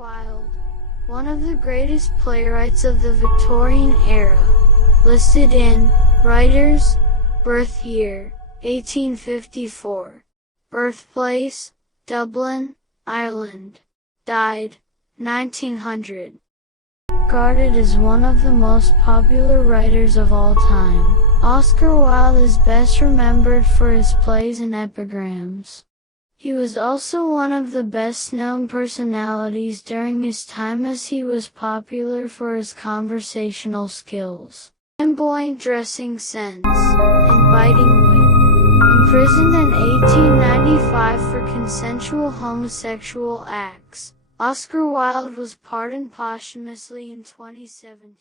Wilde, one of the greatest playwrights of the Victorian era, listed in Writers, birth year, 1854, birthplace, Dublin, Ireland, died, 1900. Regarded as one of the most popular writers of all time, Oscar Wilde is best remembered for his plays and epigrams. He was also one of the best-known personalities during his time, as he was popular for his conversational skills, flamboyant dressing sense, and biting wit. Imprisoned in 1895 for consensual homosexual acts, Oscar Wilde was pardoned posthumously in 2017.